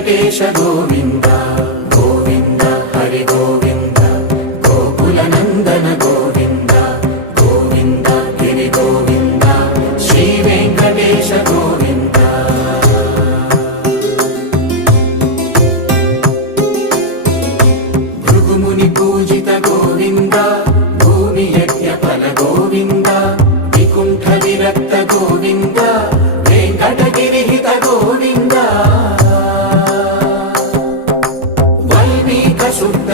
వెంకటేశ గోవింద గోవింద హరి గోవింద గోకుల నందన గోవింద గోవింద గిరి గోవింద శ్రీ వెంకటేశ గోవింద భృగుముని పూజిత గోవింద భూమి యజ్ఞ ఫల గోవింద వికుంఠ విరక్త గోవింద వెంకటగిరిహిత గోవింద శుద్ధ